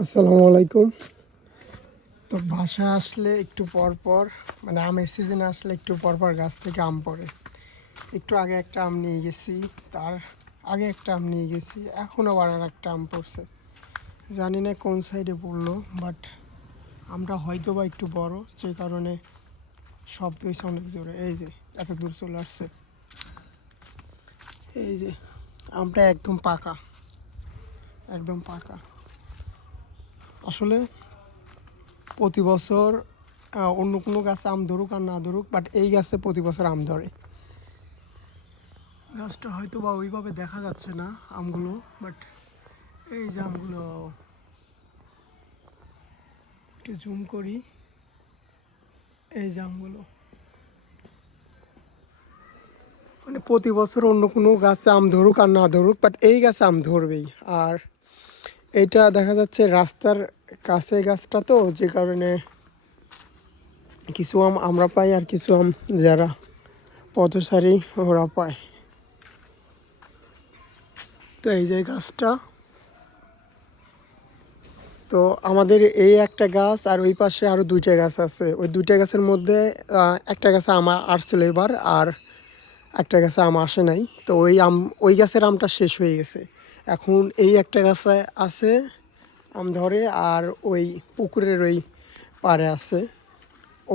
আসসালামু আলাইকুম। তো বাসায় আসলে একটু পর পর মানে আমের সিজনে আসলে একটু পর পর গাছ থেকে আম পড়ে। একটু আগে একটা আম নিয়ে গেছি, তার আগে একটা আম নিয়ে গেছি, এখন আবার আর একটা আম পড়ছে। জানি না কোন সাইডে পড়লো, বাট আমটা হয়তো বা একটু বড়, যে কারণে শব্দ হয়েছে অনেক জোরে। এই যে এত দূর চলে আসছে। এই যে আমটা একদম পাকা, একদম পাকা। আসলে প্রতি বছর অন্য কোনো গাছে আম ধরুক আর না ধরুক, বাট এই গাছে প্রতি বছর আম ধরে। গাছটা হয়তো বা ওইভাবে দেখা যাচ্ছে না আমগুলো, বাট এই যে আমগুলো একটু জুম করি, এই যে আমগুলো মানে প্রতি বছর অন্য কোনো গাছে আম ধরুক আর না ধরুক, বাট এই গাছে আম ধরবেই। আর এইটা দেখা যাচ্ছে রাস্তার কাছে গাছটা, তো যে কারণে কিছু আম আমরা পাই আর কিছু আম যারা পথচারী ওরা পায়। তো এই যে গাছটা, তো আমাদের এই একটা গাছ আর ওই পাশে আরও দুইটা গাছ আছে। ওই দুইটা গাছের মধ্যে একটা গাছে আম আসছিল এবার, আর একটা গাছে আম আসে নাই। তো ওই গাছের আমটা শেষ হয়ে গেছে। এখন এই একটা গাছে আছে আম ধরে, আর ওই পুকুরের ওই পাড়ে আছে,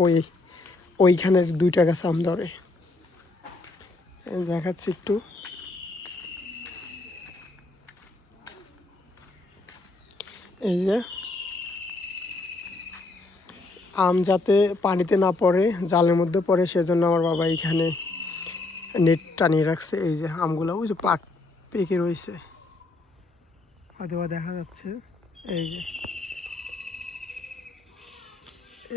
ওই ওইখানের দুইটা গাছে আম ধরে। দেখাচ্ছি একটু। এই যে আম যাতে পানিতে না পড়ে, জালের মধ্যে পড়ে, সেজন্য আমার বাবা এইখানে নেট টানিয়ে রাখছে। এই যে আমগুলো ওই যে পেকে রয়েছে, হয়তো বা দেখা যাচ্ছে। এই যে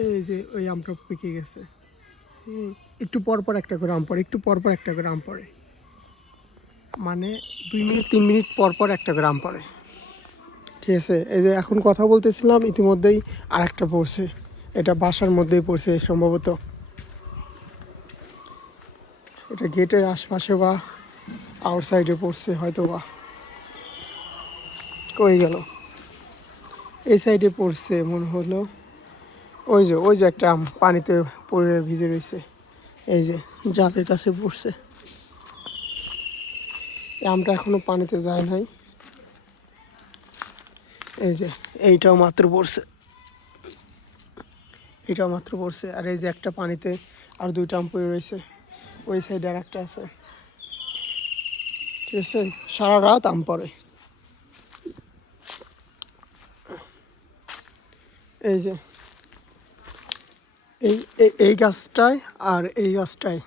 এই যে ওই আমটা পেকে গেছে। একটু পর পর একটা করে আম পড়ে, একটু পর পর একটা করে আম পড়ে, মানে 2 মিনিট 3 মিনিট পর পর একটা করে আম পড়ে। ঠিক আছে, এই যে এখন কথা বলতেছিলাম ইতিমধ্যেই আর একটা পড়ছে। এটা বাসার মধ্যেই পড়ছে সম্ভবত, এটা গেটের আশপাশে বা আউটসাইডে পড়ছে হয়তো বা। কই গেল, এই সাইডে পড়ছে মনে হলো। ওই যে একটা আম পানিতে পড়ে ভিজে রয়েছে, এই যে জালের কাছে পড়ছে। এই আমটা এখনো পানিতে যায় নাই। এই যে এইটাও মাত্র পড়ছে, এইটাও মাত্র পড়ছে। আর এই যে একটা পানিতে আর দুইটা আম পড়ে রয়েছে, ওই সাইডে আর একটা আছে। ঠিক আছে, সারা রাত আম পড়ে। এই যে এই গাছটায় আর এই গাছটায়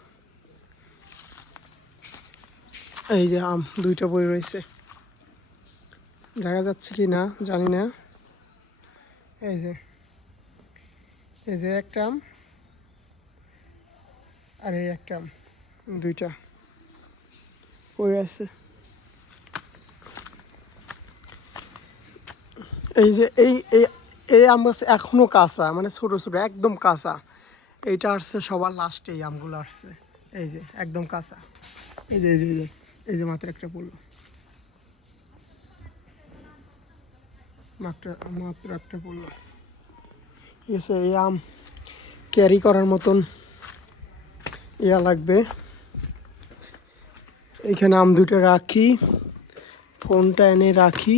এই যে আম দুইটা পড়ে রয়েছে, দেখা যাচ্ছে কি না জানি না। এই যে এই যে একটা আম আর এই একটা আম, দুইটা পড়ে আছে। এই যে এই এই এই আম গাছ এখনো কাঁচা, মানে ছোট ছোট একদম কাঁচা। এইটা আসছে সবার লাস্টে, এই আমগুলো আসছে। এই যে একদম কাঁচা। এই যে এই যে এই যে এই যে মাত্র একটা পড়লো, মাত্র মাত্র একটা পড়লো। ঠিক আছে, এই আম ক্যারি করার মতন ইয়া লাগবে। এইখানে আম দুটো রাখি, ফোনটা এনে রাখি,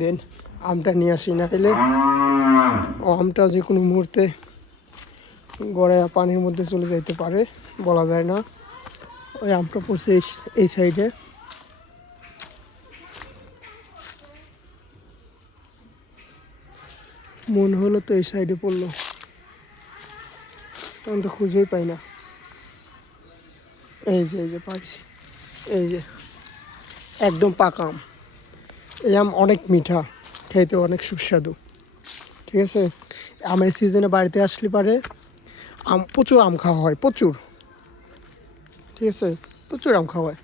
দেন আমটা নিয়ে আসি, না হলে আমটা যে কোনো মুহূর্তে গড়াইয়া পানির মধ্যে চলে যাইতে পারে, বলা যায় না। ওই আমটা পড়ছে এই সাইডে। মনে হলো তো এই সাইডে পড়লো, তখন তো খুঁজেই পাই না। এই যে পাইছি, এই যে একদম পাকা আম। এই আম অনেক মিঠা, খেতে অনেক সুস্বাদু। ঠিক আছে, আমের সিজনে বাড়িতে আসলে পারে প্রচুর আম খাওয়া হয়, প্রচুর। ঠিক আছে, প্রচুর আম খাওয়া হয়।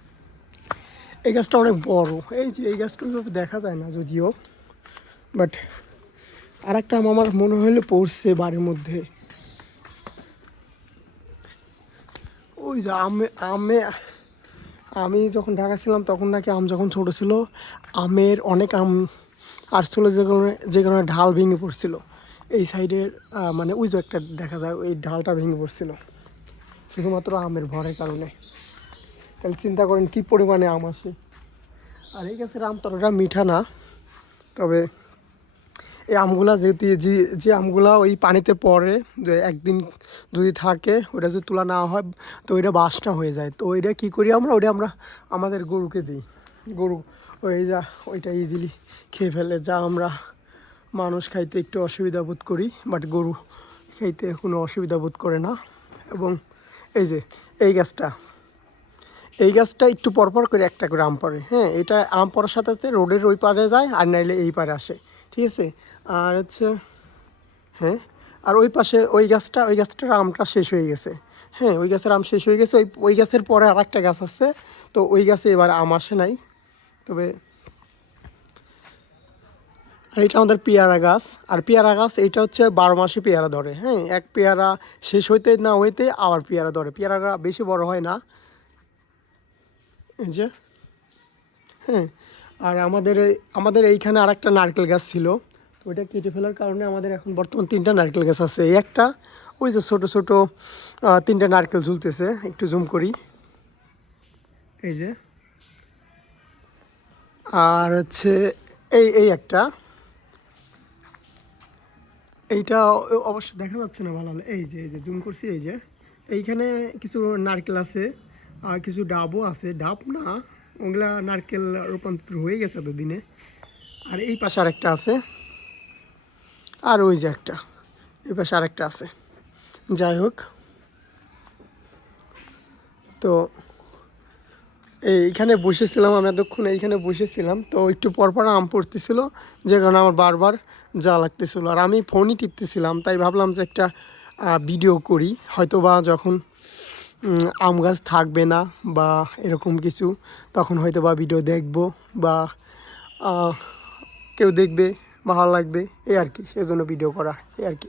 এই গাছটা অনেক বড়, এই যে এই গাছটা ওইভাবে দেখা যায় না যদিও, বাট আর একটা আম আমার মনে হলে পড়ছে বাড়ির মধ্যে। ওই যে আমে আমি যখন ঢাকা ছিলাম তখন নাকি আম যখন ছোটো ছিল, আমের অনেক আম আসছিল যে কারণে ঢাল ভেঙে পড়ছিল এই সাইডের, মানে ওই যে একটা দেখা যায় ওই ঢালটা ভেঙে পড়ছিল শুধুমাত্র আমের ভরের কারণে। তাহলে চিন্তা করেন কী পরিমাণে আম আসে। আর এই গাছের আম ততটা মিঠা না, তবে এই আমগুলা যেহেতু যে আমগুলা ওই পানিতে পড়ে, যে একদিন যদি থাকে ওটা যদি তোলা না হয় তো ওইটা বাসটা হয়ে যায়। তো ওইটা কী করি আমরা, ওইটা আমরা আমাদের গরুকে দিই। গরু ওইটা ইজিলি খেয়ে ফেলে, যা আমরা মানুষ খাইতে একটু অসুবিধা বোধ করি, বাট গরু খাইতে কোনো অসুবিধা বোধ করে না। এবং এই যে এই গাছটা একটু পরপর করে একটা করে আম পড়ে। হ্যাঁ, এটা আম পড়ার সাথে সাথে রোডের ওই পারে যায়, আর নাইলে এই পারে আসে, ঠিক আছে। আর হচ্ছে হ্যাঁ, আর ওই পাশে ওই গাছটার আমটা শেষ হয়ে গেছে। হ্যাঁ, ওই গাছের আম শেষ হয়ে গেছে। ওই গাছের পরে আর একটা গাছ আছে, তো ওই গাছে এবার আম আসে নাই। তবে আর এটা আমাদের পেয়ারা গাছ, আর পেয়ারা গাছ এইটা হচ্ছে 12 মাসে পেয়ারা ধরে। হ্যাঁ, এক পেয়ারা শেষ হইতে না হইতে আবার পেয়ারা ধরে। পেয়ারাটা বেশি বড় হয় না, এই যে। হ্যাঁ, আর আমাদের এইখানে আর একটা নারকেল গাছ ছিল, তো ওইটা কেটে ফেলার কারণে আমাদের এখন বর্তমান 3টা নারকেল গাছ আছে। এই একটা, ওই যে ছোটো ছোটো 3টে নারকেল ঝুলতেছে, একটু জুম করি, এই যে। আর হচ্ছে এই একটা, এইটা অবশ্য দেখা যাচ্ছে না ভালো, এই যে জুম করছি, এই যে এইখানে কিছু নারকেল আছে আর কিছু ডাবও আছে। ডাব না, ওগুলা নারকেল রূপান্তর হয়ে গেছে দুদিনে। আর এই পাশে আরেকটা আছে, আর ওই যে একটা, এই পাশে আরেকটা আছে। যাই হোক, তো এইখানে বসেছিলাম আমি এতক্ষণ, এইখানে বসেছিলাম, তো একটু পরপর আম পড়তেছিল, যে কারণে আমার বারবার যা লাগতেছিল। আর আমি ফোনই টিপতেছিলাম, তাই ভাবলাম যে একটা ভিডিও করি, হয়তো বা যখন আম গাছ থাকবে না বা এরকম কিছু, তখন হয়তো বা ভিডিও দেখব, বা কেউ দেখবে, ভালো লাগবে, এই আর কি, সেজন্য ভিডিও করা, এই আর কি।